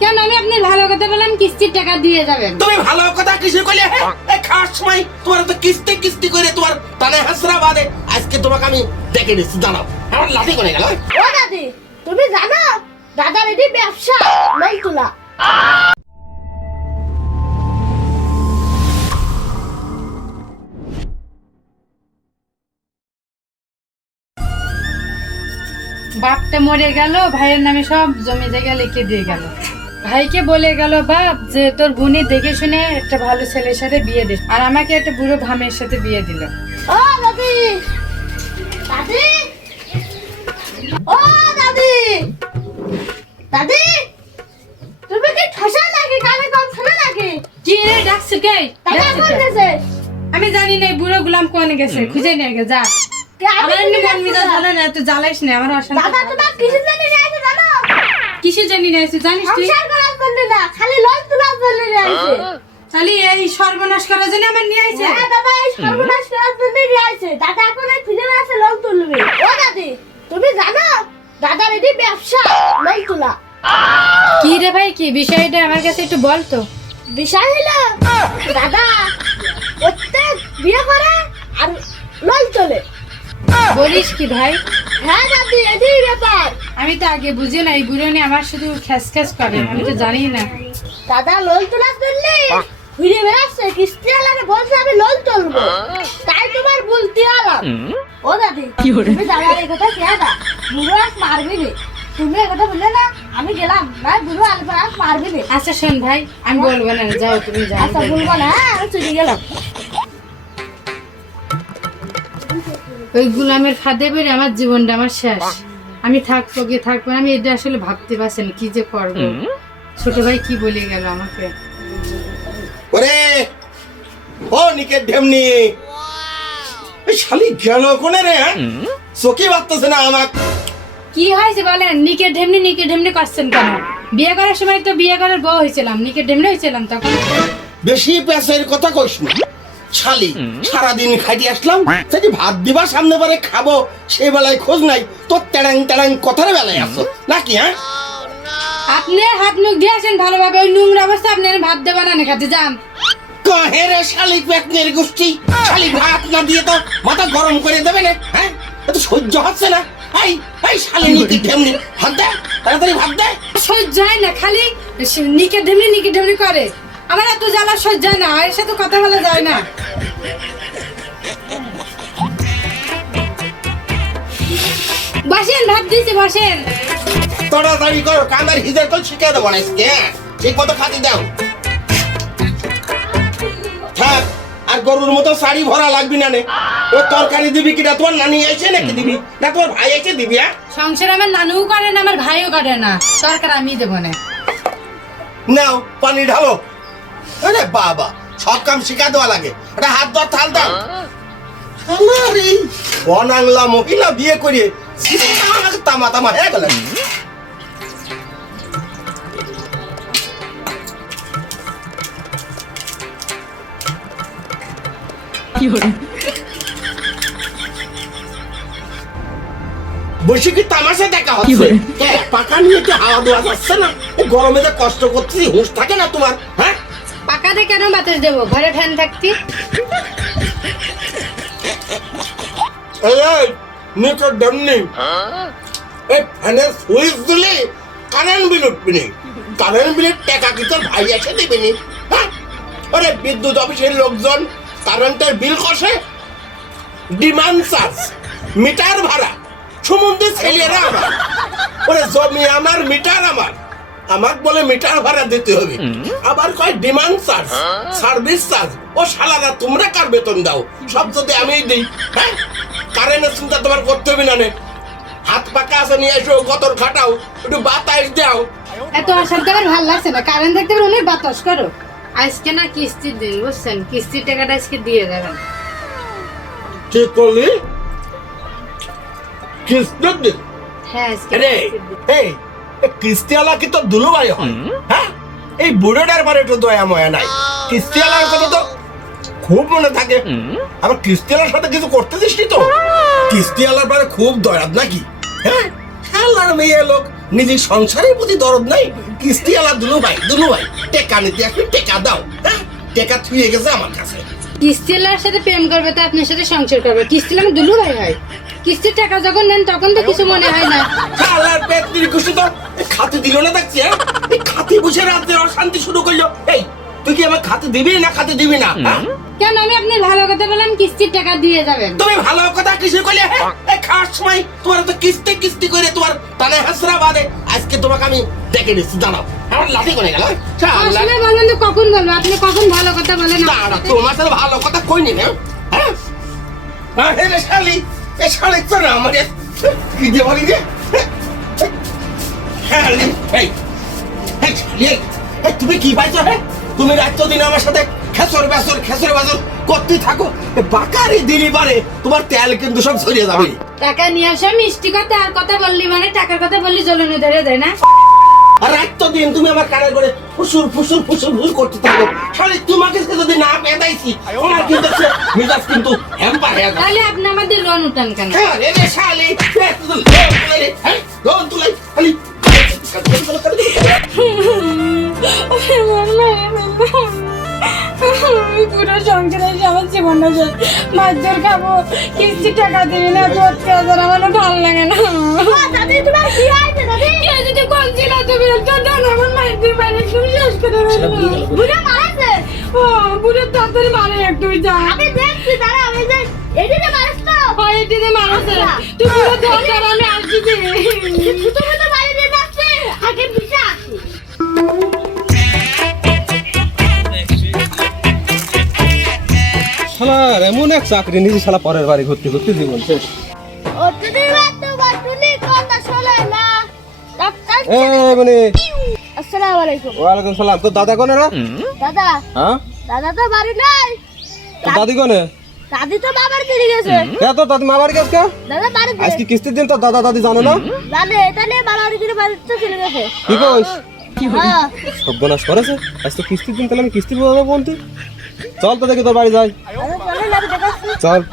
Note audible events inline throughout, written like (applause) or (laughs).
কেন আমি আপনার ভালো কথা বললাম? কিস্তির টাকা দিয়ে যাবেন। তুমি ভালো কথা কিছু কইলে হ্যাঁ। এই খাওয়ার সময় তোমার তো কিস্তি কিস্তি করে তোমার তানে হাসরা বাদে আজকে তোমাকে আমি ডেকে নিচ্ছি জানাও। আমার লাঠি করে গেল ও দাদি তুমি জানো দাদার এটি ব্যবসা নল তোলা বাপটা মরে গেল ভাইয়ের নামে সব জমি জায়গা লিখে দিয়ে গেল। ভাইকে বলে গেল বাপ যে তোর বোনের দেখে শুনে একটা ভালো ছেলের সাথে বিয়ে দে আর আমাকে একটা বুড়ো ভামের সাথে বিয়ে দিল। ও দাদি! দাদি! ও দাদি! দাদি! তুমি কি ঠসা নাকি? কানে কম শোনা নাকি? কি রে ডাকছে কে? আমি জানি না বুড়ো গুলাম কোনে গেছে? খুঁজে নিয়ে গে যা। আমার এমনি মন মেজাজ না। ভালো না তুই জ্বালাইস না আমার অশান্তি দাদা তোমার কিছু জানি না আছে জানো কিসে জানি না তুই জানিস তুই? সংসার করার জন্য না খালি লল তোলার জন্য নিয়ে আইছে। তাহলে এই সর্বনাশ করার জন্য আমার নিয়ে আইছে? হ্যাঁ দাদা এই সর্বনাশ করার জন্য নিয়ে আইছে। দাদা এখন এই ফিরে আছে লল তুলবে। ও দাদি তুমি জানো দাদার এটি ব্যবসা লল তোলা। কি রে ভাই কি বিষয়টা আমার কাছে একটু বল তো। বিষয় হলো দাদা প্রত্যেক বিয়ে করে আর লল চলে বলিস কি ভাই? হ্যাঁ দাদি এটি ব্যাপার। আমি তো আগে বুঝি না এই বুড়ো নিয়ে আমার শুধু খ্যাস খ্যাস করে আমি তো জানি না। দাদা লোল তোলার জন্য ঘুরে বেড়াচ্ছে কিস্তি আলাদা বলছে আমি লোল তুলবো। তাই তোমার বলতে আলাম ও দাদি তুমি দাদার এই কথা কে দা বুড়ো আজ মারবি রে। তুমি এই কথা বললে না আমি গেলাম। না বুড়ো আলপা মারবি রে। আচ্ছা শোন ভাই আমি বলব না যাও তুমি যাও। আচ্ছা বলব না হ্যাঁ আমি চলে গেলাম। ওই গুলামের ফাঁদে বেড়ে আমার জীবনটা আমার শেষ। আমি থাকব কি থাকব আমি এটা আসলে ভাবতে পারছি না কি যে করব? ছোট ভাই কি বলে গেল আমাকে? ওরে! ও ঢেমনি। শালি গেল কোনে রে হ্যাঁ? চোখে বাড়তেছে না আমার কি হয়েছে বলেন? নিকে ঢেমনি নিকে ঢেমনি করছেন কেন? বিয়ে করার সময় তো বিয়ে করার বউ হয়েছিলাম নিকে ঢেমনি হয়েছিলাম তখন। বেশি পেঁচের কথা কইস না। শালি সারাদিন খাইতে আসলাম সেটি ভাত দিবা সামনে বারে খাব সে বেলায় খোঁজ নাই। তোর তেড়াং তেড়াং কথার বেলায় আসো। নাকি হ্যাঁ? আপনি হাত মুখ দিয়ে আসেন ভালোভাবে ওই নোংরা অবস্থা আপনার ভাত দেবা না খাতে যান। কহে রে শালি পেটনের গোষ্ঠী শালি ভাত না দিয়ে তো মাথা গরম করে দেবে না হ্যাঁ? এত সহ্য হচ্ছে না। এই এই শালি নিকি ঢেমনি ভাত দে তাড়াতাড়ি ভাত দে। সহ্য হয় না খালি নিকে ঢেমনি নিকে ঢেমনি করে। আমার এত জ্বালা সহ্য না এর সাথে কথা বলা যায় না। বসেন ভাত দিয়েছি বসেন। তাড়াতাড়ি করো কামের হিদের তো শিখে দেবো না আজকে, হ্যাঁ? ঠিক মতো খাতি দাও। থাক আর গরুর মতো শাড়ি ভরা লাগবি না নে। ও তরকারি দিবি কিনা তোমার নানি এসে নাকি দিবি? না তোমার ভাই এসে দিবি হ্যাঁ? সংসার আমার নানুও করে না আমার ভাইও করে না। দরকার আমি দেবো না। নাও পানি ঢালো। আরে বাবা সব কাম শিখা দেওয়া লাগে। এটা হাত ধর থাল দাও শালার এই অনাংলা মহিলা বিয়ে করিয়ে তামা তামা হয়ে গেল। বসে কি তামাশা দেখা হচ্ছে? কে, পাকা নিয়ে কি হাওয়া দেওয়া যাচ্ছে না? গরমে যে কষ্ট করতেছি হুঁশ থাকে না তোমার হ্যাঁ? পাকাতে কেন বাতাস দেবো? ঘরে ফ্যান থাকতি? এই এই, নিচে এই ফ্যানের সুইচ দিলে কারেন্ট বিল উঠবি কারেন্ট বিলের টাকা কি তোর ভাই এসে দিবি নি? হ্যাঁ? ওরে বিদ্যুৎ অফিসের লোকজন কারেন্টের বিল কষে ডিমান্ড চার্জ মিটার ভাড়া সমুদ্রে ছেলেরা আমার। ওরে জমি আমার মিটার আমার। আমাক বলে মিটার ভাড়া দিতে হবে। আবার কয় ডিমান্ড চার্জ সার্ভিস চার্জ ও শালারা তোমরা কার বেতন দাও? সব যদি আমি দিই হ্যাঁ? কারেন্টের চিন্তা তোমার করতে হবে না নে। হাত পাকা আছে নিয়ে এসো কতর খাটাও একটু বাতাস দাও। এত অশান্তি আমার ভালো লাগছে না। কারেন্ট পারে অনেক বাতাস করো। আজকে না কিস্তির দিন বুঝছেন? কিস্তির টাকাটা আজকে দিয়ে দেবেন। কি করলি? কিস্তির দিন? হ্যাঁ আজকে এই কিস্তিওয়ালা কি তো দুলুবাই হয়। হ্যাঁ? এই বুড়োটার পরে একটু দয়া ময়া নাই। কিস্তিওয়ালার কথা তো খুব মনে থাকে। আবার কিস্তিওয়ালার সাথে কিছু করতেছিস নি তো? কিস্তিওয়ালার পরে খুব দয়াদ নাকি? হ্যাঁ? খেলার মেয়ে লোক নিজের সংসারের প্রতি দরদ নাই। কিস্তি আলা দুলু ভাই দুলু ভাই টেকা নিতে আসবে টেকা দাও। হ্যাঁ? টেকা থুয়ে গেছে আমার কাছে। কিস্তিলার সাথে প্রেম করবে তো আপনার সাথে সংসার করবে। কিস্তিলাম দুলু ভাই হয়। কিস্তির টাকা যখন নেন তখন তো কিছু মনে হয় না। শালার পেট নির্ঘোষিত এই খাতে দিল না দেখছি হ্যাঁ? এই খাতে বসে রাত্রে অশান্তি শুরু করল। এই তুই কি আমার খাতে দিবি না খাতে দিবি না হ্যাঁ? কেন? আমি আপনার ভালো কথা বললাম কিস্তির টাকা দিয়ে যাবেন। তুমি ভালো কথা কিছু করলে হ্যাঁ? এই খাওয়ার সময় তোমার তো কিস্তি কিস্তি করে তোমার টানে হাসরা বাদে আজকে তোমাকে আমি দেখে নিচ্ছি দাঁড়াও আমার লাঠি করে গেল শালা আসলে বলবেন তো কখন বলব? আপনি কখন ভালো কথা বলেন? দাঁড়া তোমার সাথে ভালো কথা কই নি হ্যাঁ? হ্যাঁ হে রে শালি এই, তুমি কি পাইছো হ্যাঁ? তুমি রাত্র দিন আমার সাথে খেসর বেসর খেসর বেসর করতে থাকো। বাকারি দিলি পারে তোমার তেল কিন্তু সব ছড়িয়ে যাবে। টাকা নিয়ে আসা মিষ্টি কথা আর কথা বললি মানে টাকার কথা বললি জ্বলনে ধরে দেয় না। আর রাত্র দিন তুমি আমার কানে করে ফুসুর ফুসুর ফুসুর ফুসুর করতে থাকো। তাহলে তোমাকে যদি না পেদাইছি আমার কিন্তু মেজাজ কিন্তু হ্যাম্পার হয়ে গেল তাহলে আপনি আমাদের লোন উঠান কেন? হ্যাঁ, রে শালি, লোন হ্যাঁ, লোন তুলে, খালি- (laughs) পুরো সংসার এসে আমার জীবনটা শেষ। মাছ খাব কিস্তি টাকা দিবি না তোর কাজ আমার ভালো লাগে না। ও দাদি তোমার কি হয়েছে দাদি? কে যদি কোন ছিল তুমি তো জানো আমার মায়ের বাড়ি একটু শেষ করে। বুড়া মারাছে ও বুড়ো তাড়াতাড়ি মারে একটু যা আমি দেখছি দাঁড়া আমি যে এদিকে মারাস তো। হয় তুই পুরো আমি আসছি তুমি এক চাকরি নিজে শালা পরের বাড়ি ঘুরতে ঘুরতে জীবন শেষ। মানে আসসালামু আলাইকুম। সালাম। দাদা কোনে রে? দাদা। হ্যাঁ? দাদা তো বাড়ি নাই। দাদি কোনে? দাদি তো বাবার দিকে গেছে। কে তোর দাদি মা গেছে? দাদা বাড়ি আজকে কিস্তির দিন তোর দাদা দাদি জানে না? জানে এটা নিয়ে বাবার দিকে বাড়িতে চলে গেছে। কি কইস? হ্যাঁ। সর্বনাশ করেছে। আজ তো কিস্তির দিন তাহলে আমি কিস্তি বলতে। চল তো দেখি তোর বাড়ি যাই। চলে।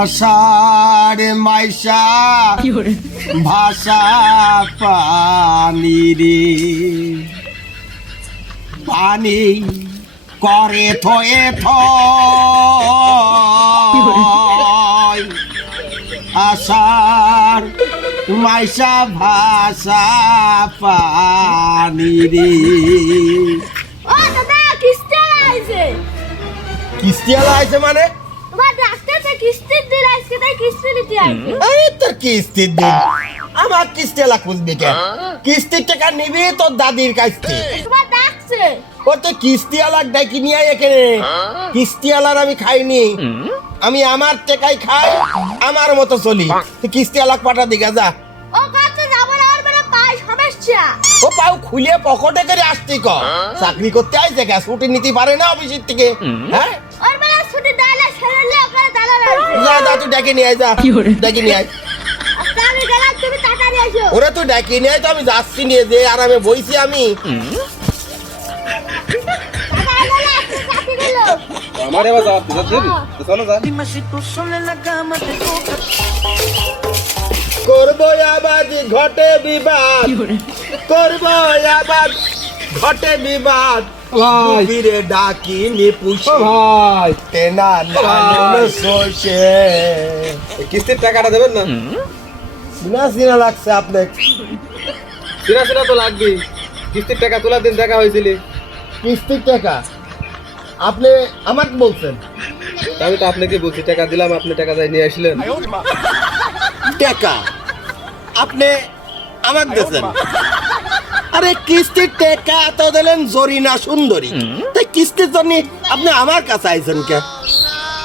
আষাঢ় মাইশা ভাষা পানি রে পানি করে থয়ে থয়। আষাঢ় মাইশা ভাষা পানি রে কিস্তি আলা আছে মানে? তোমার ডাক্তারটা কিস্তির দিন আজকে তাই কিস্তি নিতে আইছে তোর কিস্তির দিন। আমার খুঁজবি কেন কিস্তির টাকা নিবি তোর দাদির কাছ। থেকে তোমার ডাকছে। ও তো কিস্তি আলার ডাকি নিয়ে আয় এখানে। কিস্তি আলার আমি খাইনি। আমি আমার টেকাই খাই আমার মতো চলি। তুই কিস্তি আলাক পাঠা দিগা যা। ও কত যাব না আর মানে পাই সমস্যা। ও পাও খুলে পকেটে করে আসতি ক চাকরি করতে আইছে কে? ছুটি নিতে পারে না অফিসের থেকে। হ্যাঁ? যা যা তুই ডেকে নিয়ে আয় যা। ডেকে নিয়ে আয়। ওরা তুই ডেকে নিয়ে আয় তো আমি যাচ্ছি নিয়ে যে আরামে বইছি আমি। আমার এবার যাওয়া যাবি চলো যা। করব আবার ঘটে বিবাদ। করব আবার ঘটে বিবাদ। ভাই। ফিরে ডাকি নি ও পুষো ভাই। তেনা সোসে এই কিস্তির টাকাটা দেবেন না? সিনা সিনা লাগছে আপনার। সিনা সিনা তো লাগবে কিস্তির টাকা তোলার দিন দেখা হয়েছিল। কিস্তির টাকা? আপনি আমাকে বলছেন। আমি তো আপনাকে বলছি টাকা দিলাম আপনি টাকা যাই নিয়ে আসলেন। টাকা? আপনি আমাকে দিয়েছেন। আরে কিস্তির টাকা তো দিলেন জরিনা সুন্দরী। তাই কিস্তির জন্য আপনি আমার কাছে আইছেন কে?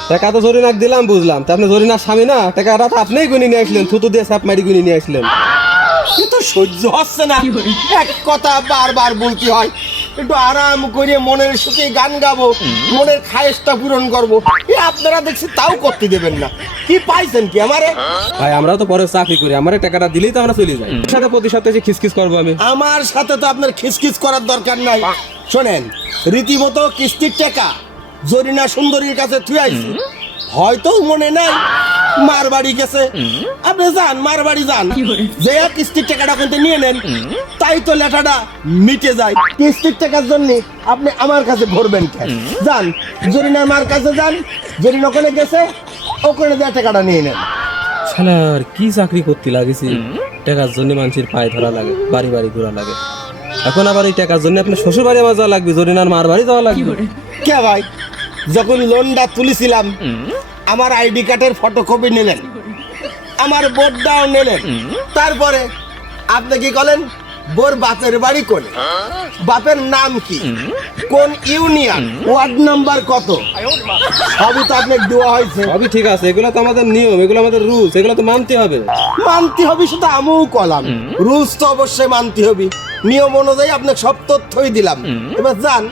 টেকা তো জরিনাক দিলাম বুঝলাম। তা আপনি জরিনার স্বামী না? টাকাটা তো আপনিই গুনি নিয়ে আসলেন থুতু দিয়ে সাপ মারি গুনি নিয়ে আসলেন। কিন্তু সহ্য হচ্ছে না। এক কথা বারবার বলতে হয় একটু আরাম করে মনের সুখে গান গাবো মনের খায়েশটা পূরণ করব। এ আপনারা দেখছি তাও করতে দেবেন না। কি পাইছেন কি আমারে? ভাই আমরা তো পরে চাকরি করি আমার টাকাটা দিলেই তো আমরা চলে যাই। সাথে প্রতি সপ্তাহে খিসখিস করব আমি। আমার সাথে তো আপনার খিসখিস করার দরকার নাই। শোনেন রীতিমতো কিস্তির টাকা জরিনা সুন্দরীর কাছে থুয়ে আইছি। হয়তো মনে নাই (laughs) মার বাড়ি গেছে আপনি যান মার বাড়ি যান যে কিস্তির টাকাটা কিন্তু নিয়ে নেন তাই তো লেটাটা মিটে যায়। কিস্তির টাকার জন্য আপনি আমার কাছে ভরবেন কেন? যান জরিনার মার কাছে যান জরিনা ওখানে গেছে ওখানে দেওয়া টাকাটা নিয়ে নেন। শালার কি চাকরি করতে লাগেছি? টাকার জন্য মানুষের পায়ে ধরা লাগে বাড়ি বাড়ি ঘোরা লাগে। এখন আবার এই টাকার জন্য আপনার শ্বশুর বাড়ি আমার যাওয়া লাগবে জরিনার মার বাড়ি যাওয়া লাগবে। কে ভাই? যখন লোনটা তুলেছিলাম আমার আইডি কার্ডের ফটোকপি নিলেন। আমার বোর্ডটাও নিলেন। তারপরে আপনি কি করেন বোর বাপের বাড়ি কোন বাপের নাম কি? কোন ইউনিয়ন? ওয়ার্ড নাম্বার কত? সবই তো আপনাকে দেওয়া হয়েছে। সবই ঠিক আছে এগুলো তো আমাদের নিয়ম এগুলো আমাদের রুলস এগুলো তো মানতে হবে। মানতে হবে সেটা আমিও কলাম রুলস তো অবশ্যই মানতে হবে। নিয়ম অনুযায়ী আপনাকে সব তথ্যই দিলাম। এবার যান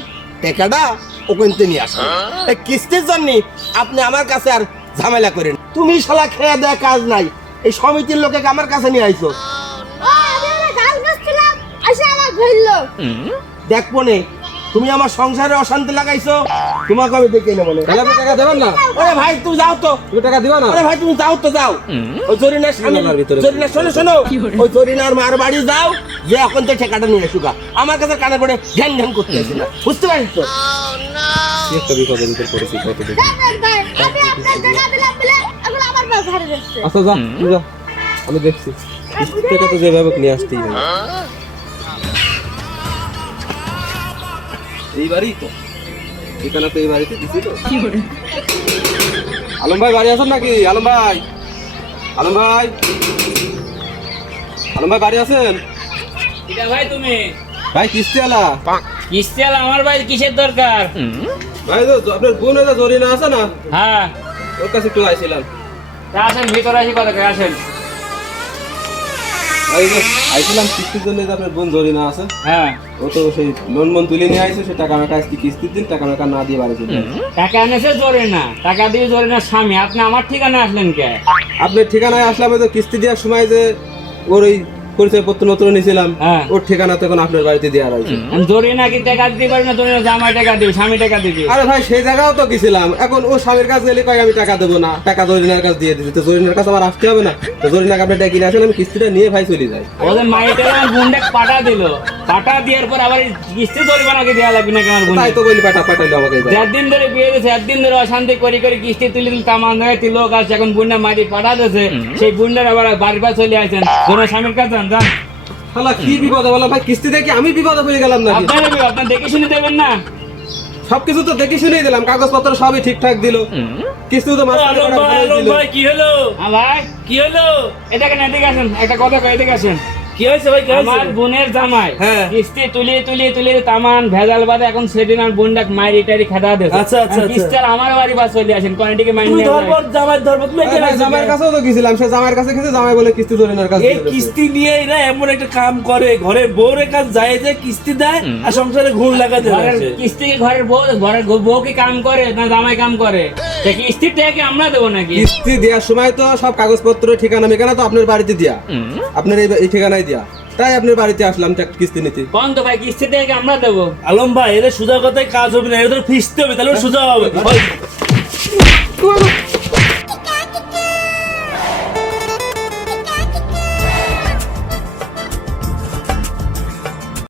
টাকাটা ওখানতে নিয়ে আসেন এই কিস্তির জন্যে আপনি আমার কাছে আর ঝামেলা করেন। তুমি শালা খেয়ে দেয়া কাজ নাই। এই সমিতির লোকে আমার কাছে নিয়ে আইছো। ধরলো দেখব নে তুমি আমার সংসারে অশান্তি লাগাইছো? তোমাকে আমি দেখে নেব নে। তাহলে আপনি টাকা দেবেন না? ওরে ভাই তুমি যাও তো। তুমি টাকা দিবা না? আরে ভাই তুমি যাও তো যাও। ওই জরিনার স্বামী জরিনার শোনো শোনো। ওই জরিনার মার বাড়ি যাও যে এখন তো ঠেকাটা নিয়ে আসুকা আমার কাছে কানে পড়ে ঘ্যান ঘ্যান করতে আসি না। বুঝতে পারিস তো? কি একটা বিপদের ভিতর পড়েছি কত দেখি। আচ্ছা যা তুই যা। আমি দেখছি। টাকা তো যেভাবে নিয়ে আসতেই হবে। এইবারই তো। ঠিকানা তো এই বাড়িতে দিছি তো আলম ভাই বাড়ি আছেন নাকি? আলম ভাই। আলম ভাই। আলম ভাই বাড়ি আছেন? ভাই তুমি? ভাই কিস্তি আলা। কিস্তি আলা আমার ভাই কিসের দরকার? ভাই তো আপনার বোন ওই জরিনা আছে না? হ্যাঁ। ওর কাছে একটু আইছিলাম তা আসেন ভিতরে আসি কথা আসেন। ভাই যে আইছিলাম কিস্তির জন্য যে আপনার বোন জরিনা আছে হ্যাঁ। ও তো সেই লোন মন তুলে নিয়ে আইছে সে টাকা কিস্তির দিন টাকা না দিয়ে বাড়ি চলে আসছে। টাকা এনেছে জোরে না টাকা দিয়ে জোরে না স্বামী। আপনি আমার ঠিকানায় আসলেন কে? আপনার ঠিকানায় আসলাম ওই তো কিস্তি দেওয়ার সময় যে ওর ওই পরিচয় পত্র নতুন নিয়েছিলাম হ্যাঁ। ওর ঠিকানা তো এখন আপনার বাড়িতে দেওয়া রয়েছে। জোরে নাকি টাকা দিতে পারি না না জামাই টাকা দিবি স্বামী টাকা দিবি। আরে ভাই সেই জায়গাও তো গেছিলাম। এখন ও স্বামীর কাছে গেলে কয় আমি টাকা দেবো না। টাকা জরিনার কাছে দিয়ে দিচ্ছি তো জরিনার কাছে আবার আসতে হবে না। তো জরিনাকে আপনি ডেকে নিয়ে আসেন আমি কিস্তিটা নিয়ে ভাই চলে যাই। ওদের আমার বোনটা পাঠা দিল। পাঠা দেওয়ার পর আবার কিস্তি জরিমানা নাকি দেওয়া লাগবে নাকি আমার তাই তো বলি পাঠাইলো আমাকে চার দিন ধরে বিয়ে দিয়েছে একদিন ধরে অশান্তি করে করে কিস্তি তুলে তুলে তামান লোক আছে এখন বুন্ডা পাঠা দিয়েছে সেই বুন্ডার আবার চলে আসেন কোনো স্বামীর কাছে যান যান। শালা কি বিপদে ভাই কিস্তি দেখি আমি বিপদে পড়ে গেলাম আপনার আপনার দেখে শুনে দেবেন না? সবকিছু তো দেখে শুনেই দিলাম কাগজপত্র সবই ঠিকঠাক দিল। কিস্তি তো কটা কি হলো? ভাই কি হলো? এটাকে না এদিকে আসেন একটা কথা কই এদিকে আসেন। কি হয়েছে ভাই আমার বোনের জামাই। হ্যাঁ। কিস্তি তুলিয়ে তুলিয়ে তুলিয়ে তামান ভেজাল বাদে এখন সেদিন আর বোনটাক খেদা দিয়েছে। আচ্ছা, আচ্ছা, আচ্ছা। কিস্তি আমার বাড়ি পাশ চলে আসেন মাইন জামাই ধরবো তুমি জামাইয়ের কাছেও তো গেছিলাম সে জামাইয়ের কাছে গেছে জামাই বলে কিস্তি জরিনার কাছে এই কিস্তি নিয়ে এরা এমন একটা কাম করে ঘরে বউরের কাজ যায় যে কিস্তি দেয় আর সংসারে ঘুর লাগাতে ঘরের কিস্তি ঘরের বউ ঘরের বউ কি কাম করে না জামাই কাম করে? কিস্তির টাকা কি আমরা দেবো নাকি? কিস্তি দেওয়ার সময় তো সব কাগজপত্র ঠিকানা মিকানা তো আপনার বাড়িতে দিয়া। আপনার এই ঠিকানায় দিয়া। তাই আপনার বাড়িতে আসলাম কিস্তি নিতে। কোন তো ভাই কিস্তির টাকা আমরা দেবো? আলম ভাই এদের সোজা কথায় কাজ হবে না এদের ফিসতে হবে তাহলে সোজা হবে।